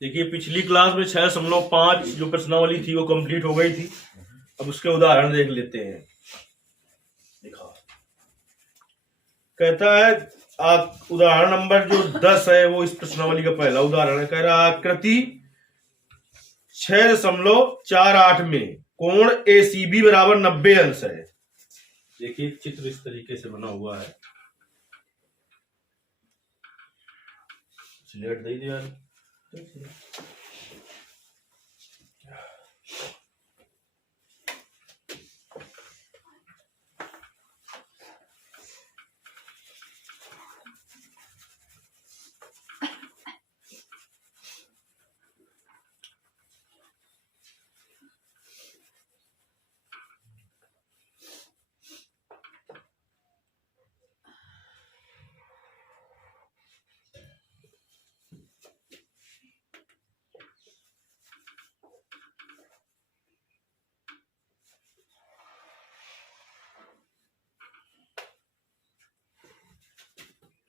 देखिए पिछली क्लास में 6.5 जो प्रश्नावली थी वो कंप्लीट हो गई थी। अब उसके उदाहरण देख लेते हैं। देखा कहता है उदाहरण नंबर जो 10 है वो इस प्रश्नावली का पहला उदाहरण है। कह रहा आकृति 6.48 में कोण ACB बराबर 90 अंश है। देखिए चित्र इस तरीके से बना हुआ है। स्लेट दे दिया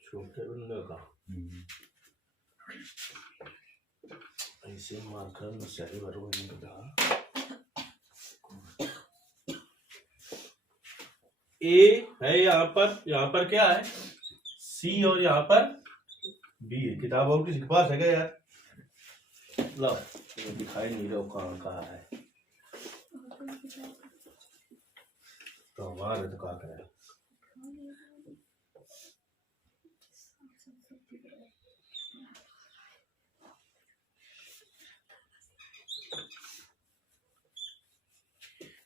छोटे बंदे का ऐसे मार्कर में सही भरो ए है यहाँ पर क्या है सी और यहाँ पर बी है। किताबों किसी के पास है क्या यार? लो दिखाई नहीं रहा कहाँ है तो हमारे तो कहाँ है।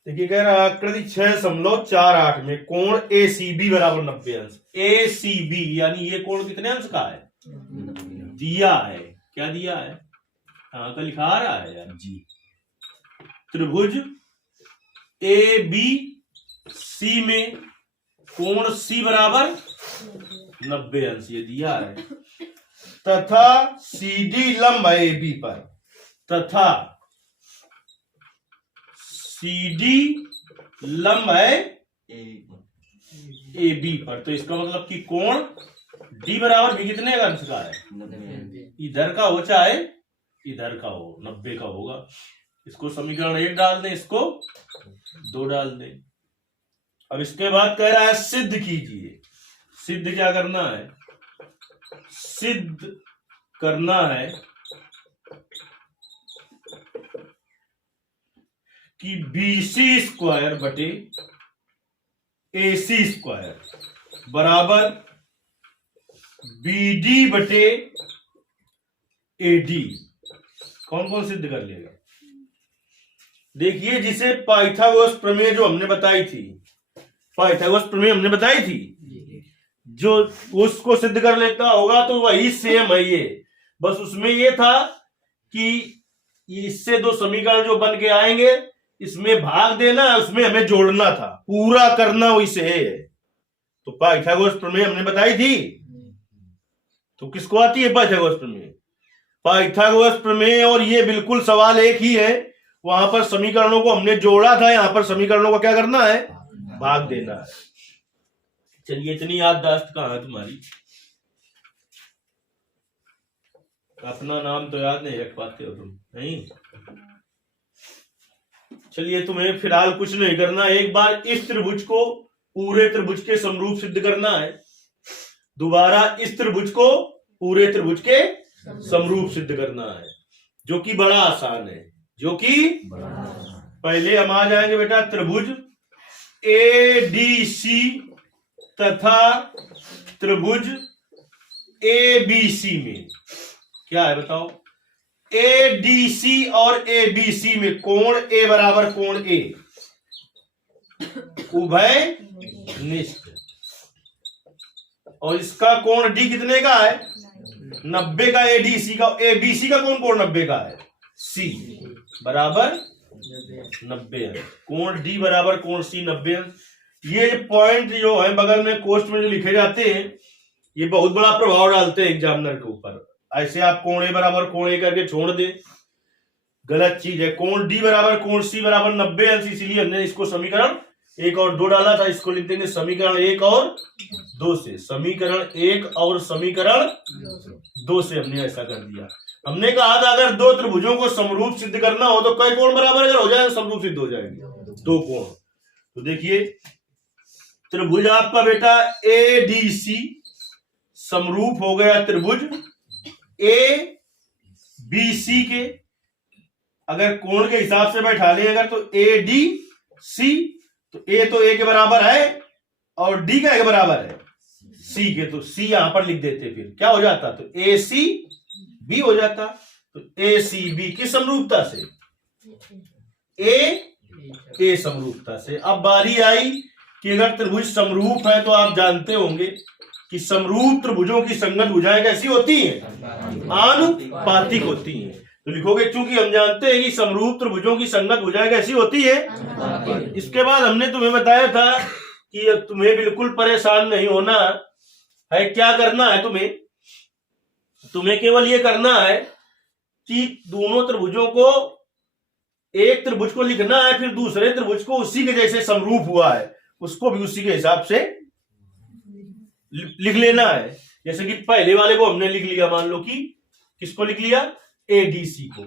देखिए कह रहा आकृति 6.48 में कोण ACB बराबर 90 अंश। ACB यानी ये कोण कितने अंश का है? दिया है। क्या दिया है? हाँ का लिखा आ रहा है यार जी। त्रिभुज ABC में कोण C बराबर 90 अंश ये दिया है तथा CD लंब है AB पर तथा CD लंब है AB पर। तो इसका मतलब कि कोण D बराबर भी कितने अंश का है? इधर का हो चाहे इधर का हो 90 का होगा। इसको समीकरण 1 डाल दें, इसको 2 डाल दें। अब इसके बाद कह रहा है सिद्ध कीजिए। सिद्ध क्या करना है? सिद्ध करना है कि BC स्क्वायर बटे AC स्क्वायर बराबर BD बटे AD। कौन कौन सिद्ध कर लेगा? देखिए जिसे पाइथागोरस प्रमेय जो हमने बताई थी, पाइथागोरस प्रमेय हमने बताई थी, जो उसको सिद्ध कर लेता होगा तो वही सेम है ये। बस उसमें ये था कि इससे 2 समीकरण जो बन के आएंगे इसमें भाग देना है, उसमें हमें जोड़ना था, पूरा करना वैसे है। तो पाइथागोरस प्रमेय हमने बताई थी। तो किसको आती है पाइथागोरस प्रमेय? पाइथागोरस प्रमेय और ये बिल्कुल सवाल एक ही है। वहां पर समीकरणों को हमने जोड़ा था, यहां पर समीकरणों को क्या करना है? भाग देना है। चलिए इतनी याददाश्त कहाँ है तुम्हारी? अपना नाम तो याद नहीं रख पाते हो तुम, नहीं? चलिए तुम्हें फिलहाल कुछ नहीं करना, एक बार इस त्रिभुज को पूरे त्रिभुज के समरूप सिद्ध करना है, दोबारा इस त्रिभुज को पूरे त्रिभुज के समरूप सिद्ध करना है, जो कि बड़ा आसान है। जो कि पहले हम आ जाएंगे बेटा त्रिभुज ADC तथा त्रिभुज ABC में। क्या है बताओ? ADC और ABC में कोण A बराबर कोण A उभय निष्ठ, और इसका कोण D कितने का है? 90 का। ADC का ABC का कोण 90 का है। C बराबर 90 अंश। कोण D बराबर कोण C 90 अंश। ये पॉइंट जो है बगल में कोष्ठ में जो लिखे जाते हैं ये बहुत बड़ा प्रभाव डालते हैं एग्जामिनर के ऊपर। ऐसे आप कोण A बराबर कोण A करके छोड़ दे, गलत चीज है। कोण D बराबर कोण C बराबर 90 अंश, इसीलिए हमने इसको समीकरण 1 और 2 डाला था, इसको लिख देंगे समीकरण 1 और 2 से। समीकरण 1 और समीकरण 2 से हमने ऐसा कर दिया। हमने कहा था अगर दो त्रिभुजों को समरूप सिद्ध करना हो तो कई कोण बराबर अगर हो जाए तो समरूप सिद्ध हो जाएंगे, 2 कोण। तो देखिए त्रिभुज आपका बेटा ADC समरूप हो गया त्रिभुज ABC के। अगर कोण के हिसाब से बैठा लें अगर तो ADC, तो A तो A के बराबर है और D का के बराबर है C के, तो C यहां पर लिख देते, फिर क्या हो जाता, तो ACB हो जाता। तो ACB की समरूपता से, A समरूपता से। अब बारी आई कि अगर त्रिभुज समरूप है तो आप जानते होंगे कि समरूप त्रिभुजों की संगत भुजाएं कैसी होती हैं, आनुपातिक होती हैं। तो लिखोगे चूंकि हम जानते हैं कि समरूप त्रिभुजों की संगत भुजाएं कैसी होती है। इसके बाद हमने तुम्हें बताया था कि तुम्हें बिल्कुल परेशान नहीं होना है। क्या करना है तुम्हें केवल ये करना है कि दोनों त्रिभुजों को, एक त्रिभुज को लिखना है, फिर दूसरे त्रिभुज को उसी के जैसे समरूप हुआ है उसको भी उसी के हिसाब से लिख लेना है। जैसे कि पहले वाले को हमने लिख लिया, मान लो कि किसको लिख लिया, ADC को।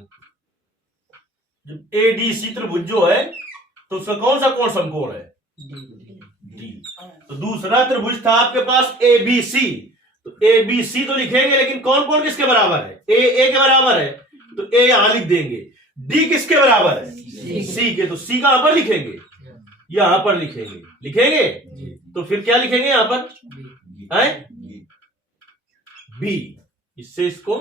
जब ADC त्रिभुज जो है तो उसका कौन सा कोण समकोण है, D। तो दूसरा त्रिभुज था आपके पास ABC, तो ABC तो लिखेंगे लेकिन कौन कौन किसके बराबर है, A के बराबर है, तो A यहां लिख देंगे। D किसके बराबर है, C के, तो C कहां पर लिखेंगे, यहां पर लिखेंगे। तो फिर क्या लिखेंगे यहां पर है B, इससे इसको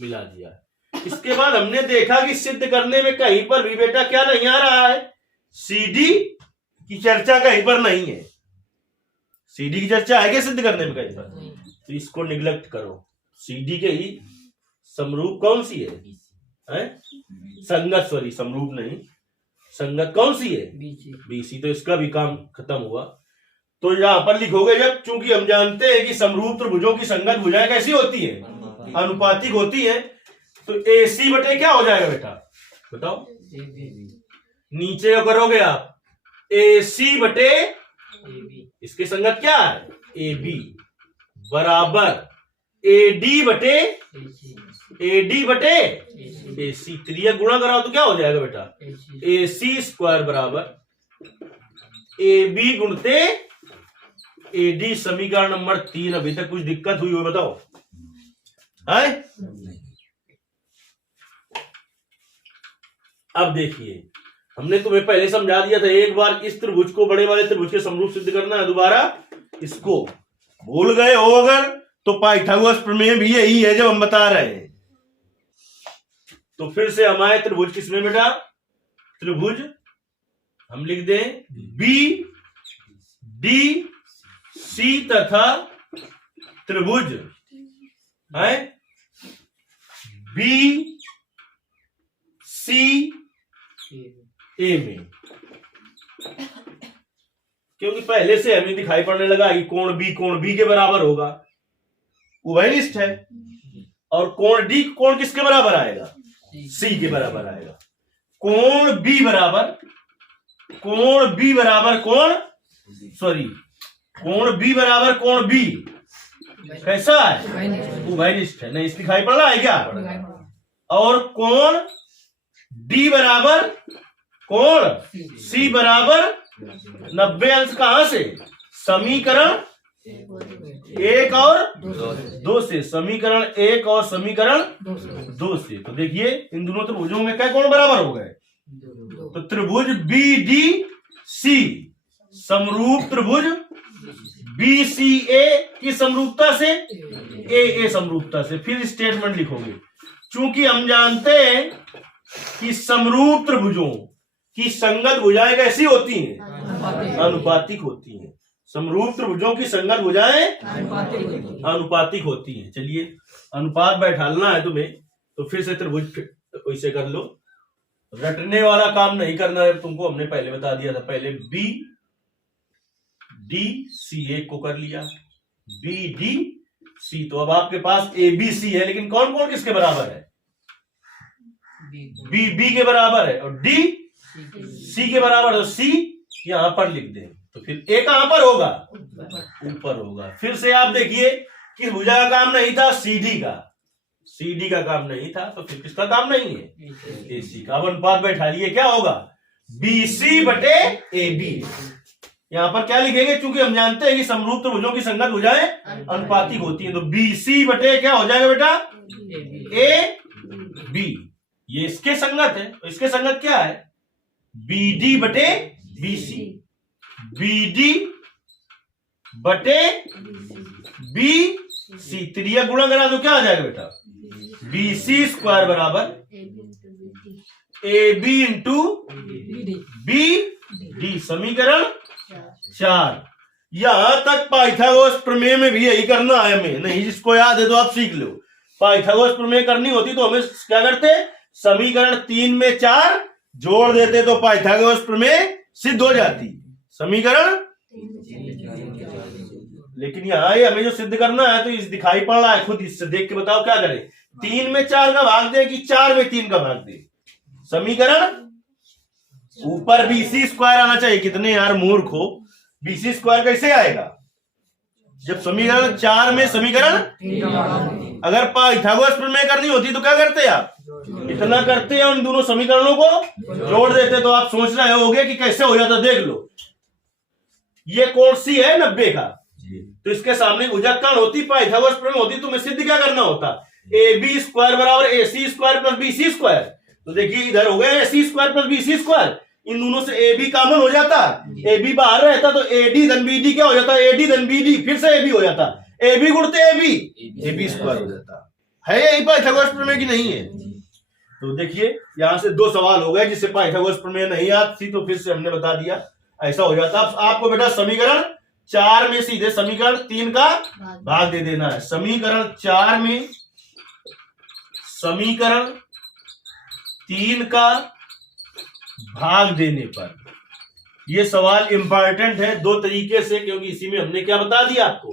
मिला दिया। इसके बाद हमने देखा कि सिद्ध करने में कहीं पर भी बेटा क्या नहीं आ रहा है, CD की चर्चा कहीं पर नहीं है। CD की चर्चा है क्या सिद्ध करने में कहीं पर, तो इसको निग्लेक्ट करो। CD के ही समरूप कौन सी है? संगत, सॉरी समरूप नहीं, संगत कौन सी है, BC। तो इसका भी काम खत्म हुआ। तो यहां पर लिखोगे जब, चूंकि हम जानते हैं कि समरूप त्रिभुजों की संगत भुजाएं कैसी होती है, अनुपातिक होती है। तो AC बटे क्या हो जाएगा बेटा, बताओ, नीचे करोगे आप AC बटे इसकी संगत क्या है, AB बराबर AD बटे AC। त्रिया गुणा कराओ तो क्या हो जाएगा बेटा, AC स्क्वायर बराबर AB गुणते AD। समीकरण नंबर 3। अभी तक कुछ दिक्कत हुई हो बताओ, है? अब देखिए हमने तुम्हें पहले समझा दिया था, एक बार इस त्रिभुज को बड़े वाले त्रिभुज के समरूप सिद्ध करना है, दोबारा इसको। भूल गए हो अगर तो पाइथागोरस प्रमेय भी यही है जब हम बता रहे हैं। तो फिर से हमारे त्रिभुज किसमें बेटा, त्रिभुज हम लिख दें BDC तथा त्रिभुज है BCA में। क्योंकि पहले से हमें दिखाई पड़ने लगा कि कोण B के बराबर होगा, उभयनिष्ठ है, और कोण D कोण किसके बराबर आएगा, C के बराबर आएगा। कोण B बराबर कोण B कैसा है, उभयनिष्ठ है, नहीं दिखाई पड़ रहा है क्या। और कोण D बराबर कोण C बराबर 90 अंश कहां से, समीकरण 1 और 2 से, समीकरण 1 और समीकरण 2 से। तो देखिए इन दोनों त्रिभुजों में क्या कोण बराबर हो गए, तो त्रिभुज BDC समरूप त्रिभुज BCA की समरूपता से, AA समरूपता से। फिर स्टेटमेंट लिखोगे, चूंकि हम जानते हैं कि समरूप त्रिभुजों की संगत भुजाएं कैसी होती हैं, अनुपातिक होती हैं। समरूप त्रिभुजों की संगत भुजाएं अनुपातिक होती हैं। चलिए अनुपात बैठालना है तुम्हें, तो फिर से त्रिभुज वैसे कर लो, रटने वाला काम नहीं करना है तुमको, हमने पहले बता दिया था। पहले BDCA को कर लिया, BDC। तो अब आपके पास ABC है, लेकिन कौन कौन किसके बराबर है, B के बराबर है और D C के बराबर है। तो C यहां पर लिख दें, तो फिर ए कहां पर होगा, ऊपर होगा। फिर से आप देखिए कि भुजा का काम नहीं था, सीडी का काम नहीं था, तो फिर किसका काम नहीं है, एसी का। अब अनुपात बैठा लिए, क्या होगा, बीसी बटे एबी। यहां पर क्या लिखेंगे, क्योंकि हम जानते हैं कि समरूप त्रिभुजों की संगत भुजाएं अनुपातिक होती हैं, तो बीसी बटे क्या हो जाएगा बेटा, ए बी। ये इसके संगत है, तो इसके संगत क्या है, बीडी बटे बीसी, बीडी बटे बीसी। त्रिया गुणा करा तो क्या आ जाएगा बेटा, बीसी स्क्वायर बराबर A B into B D, समीकरण 4। यहां तक पाइथागोरस प्रमेय में भी यही करना है हमें, नहीं जिसको याद है तो आप सीख लो। पाइथागोरस प्रमेय करनी होती तो हमें क्या करते, समीकरण 3 में 4 जोड़ देते तो पाइथागोरस प्रमेय सिद्ध हो जाती, समीकरण। लेकिन यहाँ ये हमें जो सिद्ध करना है तो इस दिखाई पड़ रहा है, खुद इससे देख के बताओ क्या करें, 3 में 4 का भाग दे कि 4 में 3 का भाग दे, समीकरण। ऊपर बीसी स्क्वायर आना चाहिए, कितने यार मूर्ख हो, बीसी स्क्वायर कैसे आएगा जब समीकरण 4 में समीकरण। अगर पाइथागोरस प्रमेय करनी होती तो क्या करते आप, इतना करते हैं, उन दोनों समीकरणों को जोड़ देते। तो आप सोच रहे होगे कि कैसे हो जाता, देख लो ये कोण सी है 90 का, तो इसके सामने भुजा कर्ण होती, पाइथागोरस प्रमेय होती तो मैं सिद्ध क्या करना होता, ए बी स्क्वायर बराबर A C square plus B C square. तो देखिए इधर हो गया A C square plus B C square, इन दोनों से ए बी कॉमन हो जाता, ए बी बाहर रहता तो ए डी धन बी डी क्या हो जाता, ए डी धन बी डी, फिर से ए बी हो जाता, ए बी गुणते ए बी स्क्वायर हो जाता है। यही पाइथागोरस प्रमेय की नहीं है। तो देखिए यहां से 2 सवाल हो गए जिससे पाइथागोरस प्रमेय नहीं आती, तो फिर से हमने बता दिया ऐसा हो जाता। अब आपको बेटा समीकरण 4 में सीधे समीकरण 3 का भाग दे देना है। समीकरण 4 में समीकरण 3 का भाग देने पर, यह सवाल इंपॉर्टेंट है 2 तरीके से, क्योंकि इसी में हमने क्या बता दिया आपको,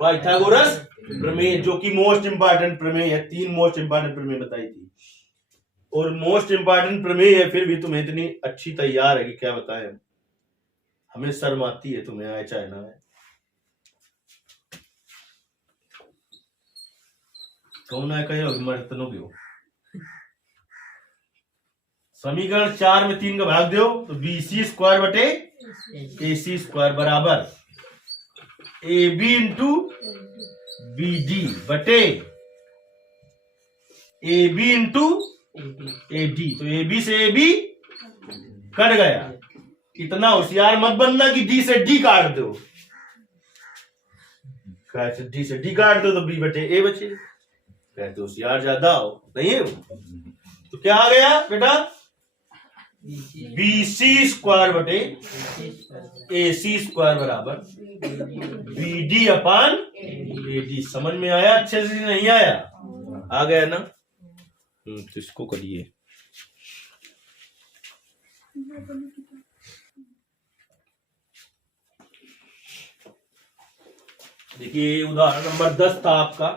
पाइथागोरस प्रमेय, जो कि मोस्ट इंपॉर्टेंट प्रमेय है। 3 मोस्ट इंपॉर्टेंट प्रमेय बताई थी, और मोस्ट इंपॉर्टेंट प्रमेय है, फिर भी तुम्हें इतनी अच्छी तैयार है कि क्या बताएं, हमें शर्म आती है, तुम्हें आए चाहे ना आए। कौन आए कहे मर्तनों की हो। समीकरण 4 में 3 का भाग दो तो बीसी स्क्वायर बटे ए सी स्क्वायर बराबर A B into B D बटे A B into A D. तो ए बी से ए बी कट गया, इतना होशियार मत बनना कि डी से डी काट दो, डी से डी काट दो तो बी बटे ए बचे, कहते होशियार ज्यादा हो, नहीं है। तो क्या आ गया बेटा, बीसी स्क्वायर बटे ए सी स्क्वायर बराबर बी डी अपान ए डी। समझ में आया, अच्छे से नहीं आया, आ गया ना। तो इसको करिए, देखिए उदाहरण नंबर 10 था आपका,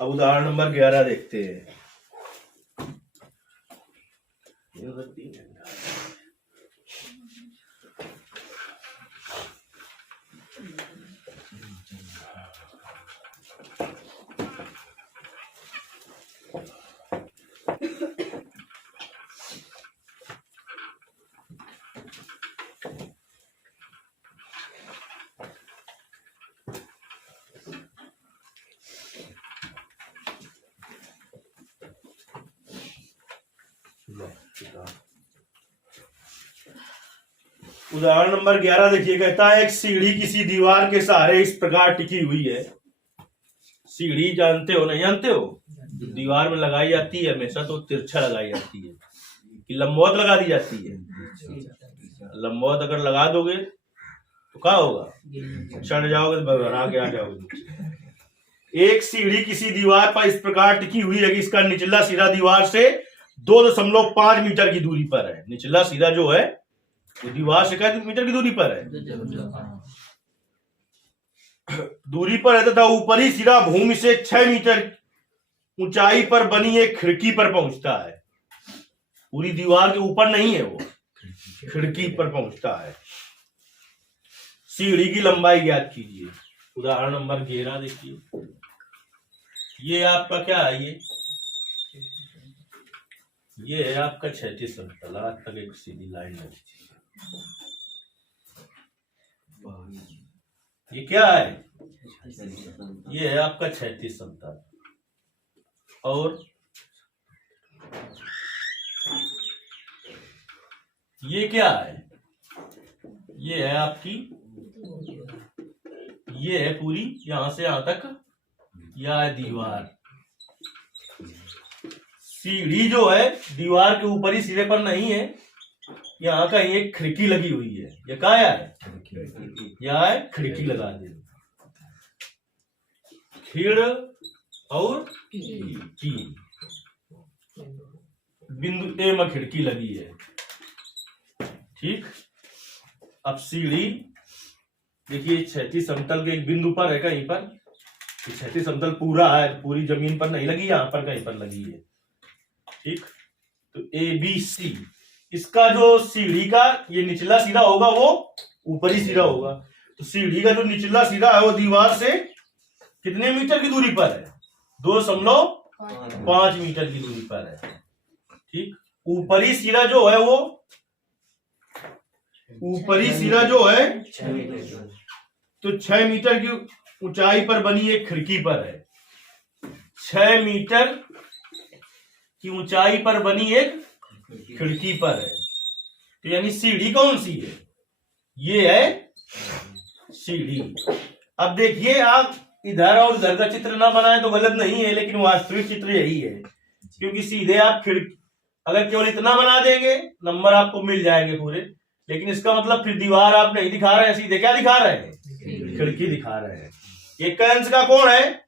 अब उदाहरण नंबर 11 देखते हैं। उदाहरण नंबर 11 देखिए, कहता है एक सीढ़ी किसी दीवार के सहारे इस प्रकार टिकी हुई है। सीढ़ी जानते हो नहीं जानते हो, दीवार में लगाई जाती है हमेशा, तो तिरछा लगाई जाती है कि लंबवत लगा दी जाती है। लंबवत अगर लगा दोगे तो क्या होगा, चढ़ जाओगे तो बना के आ जाओगे। एक सीढ़ी किसी दीवार पर इस प्रकार टिकी हुई है कि इसका निचला सिरा दीवार से 2.5 मीटर की दूरी पर है। निचला सिरा जो है वो दीवार से कितने मीटर की दूरी पर है, दूरी पर है, तथा ऊपरी सिरा भूमि से 6 मीटर ऊंचाई पर बनी एक खिड़की पर पहुंचता है। पूरी दीवार के ऊपर नहीं है वो, खिड़की पर पहुंचता है। सीढ़ी की लंबाई ज्ञात कीजिए। उदाहरण नंबर 11 देखिए, ये आपका क्या है, ये है आपका क्षैतिज समतल। आज तक एक सीधी लाइन लगती है। ये क्या है, ये है आपका क्षैतिज समतल। और ये क्या है, ये है आपकी, ये है पूरी यहां से यहां तक, यह है दीवार। सीढ़ी जो है दीवार के ऊपरी सिरे पर नहीं है, यहाँ कहीं एक खिड़की लगी हुई है। ये क्या है, यह है खिड़की लगा दे। खिड़ और की, बिंदु ए में खिड़की लगी है। ठीक, अब सीढ़ी देखिए क्षैतिज समतल के एक बिंदु पर है, कहीं पर क्षैतिज समतल पूरा है, पूरी जमीन पर नहीं लगी, यहां पर कहीं पर लगी है। ठीक, तो ABC, इसका जो सीढ़ी का ये निचला सिरा होगा वो ऊपरी सिरा होगा। तो सीढ़ी का जो निचला सिरा है वो दीवार से कितने मीटर की दूरी पर है, 2.5 मीटर की दूरी पर है। ठीक, ऊपरी सिरा जो है वो, ऊपरी सिरा जो है तो 6 मीटर की ऊंचाई पर बनी एक खिड़की पर है। 6 मीटर की ऊंचाई पर बनी एक खिड़की पर है। तो यानी सीढ़ी कौन सी है, ये है सीढ़ी। अब देखिए, आप इधर और उधर का चित्र ना बनाए तो गलत नहीं है, लेकिन वास्तविक चित्र यही है। क्योंकि सीधे आप खिड़की अगर केवल इतना बना देंगे नंबर आपको मिल जाएंगे पूरे, लेकिन इसका मतलब फिर दीवार आप नहीं दिखा रहे हैं, सीधे क्या दिखा रहे हैं, खिड़की दिखा रहे हैं। एक अंश का कोण है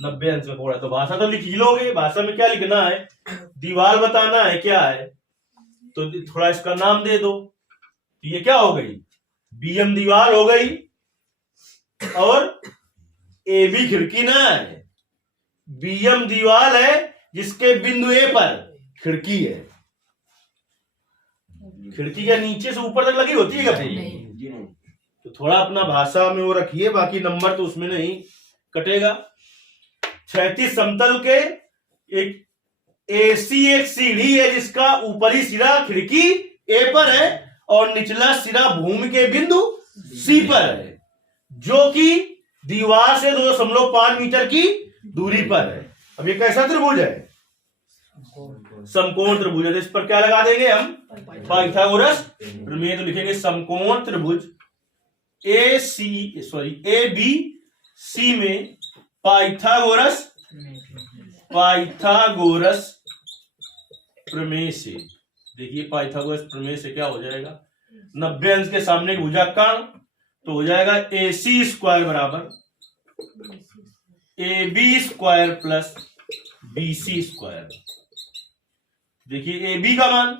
90 अंश का कोण है। तो भाषा तो लिख ही लोगे, भाषा में क्या लिखना है, दीवार बताना है क्या है, तो थोड़ा इसका नाम दे दो। तो ये क्या हो गई, BM दीवार हो गई और AB खिड़की ना है। BM दीवार है जिसके बिंदु A पर खिड़की है। खिड़की क्या नीचे से ऊपर तक लगी होती है कभी? तो थोड़ा अपना भाषा में वो रखिए, बाकी नंबर तो उसमें नहीं कटेगा। क्षैतिज समतल के एक AC एक सीढ़ी है जिसका ऊपरी सिरा खिड़की A पर है और निचला सिरा भूमि के बिंदु C पर है, जो कि दीवार से 2.5 मीटर की दूरी पर है। अब ये कैसा त्रिभुज है, समकोण त्रिभुज है। तो इस पर क्या लगा देंगे हम, पाइथागोरस प्रमेय। तो लिखेंगे समकोण त्रिभुज ABC में पाइथागोरस प्रमेय से। देखिए पाइथागोरस प्रमेय से क्या हो जाएगा, 90 अंश के सामने भुजाकारण, तो हो जाएगा AC स्क्वायर बराबर AB square plus BC square. देखिए AB का मान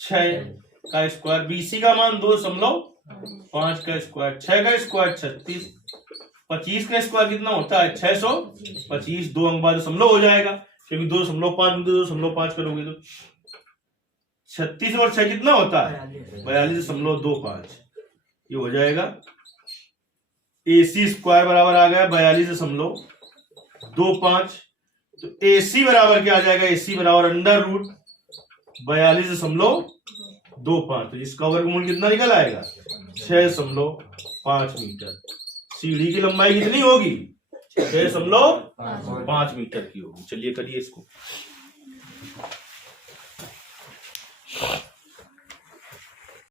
6 का स्क्वायर, BC का मान 2.5 का स्क्वायर, 6 का स्क्वायर 36, 25 का स्क्वायर कितना होता है 625, 2 अंक बाद दशमलव हो जाएगा, क्योंकि 2.5 2.5 करोगे तो 36 और 6 कितना होता है 42.25। ये हो जाएगा AC स्क्वायर बराबर आ गया 42.25। तो AC बराबर क्या आ जाएगा, AC बराबर √42.25। तो इसका वर्गमूल कितना निकल आएगा 6.5 मीटर। सीढ़ी की लंबाई कितनी होगी 6.5 मीटर की होगी। चलिए करिए इसको।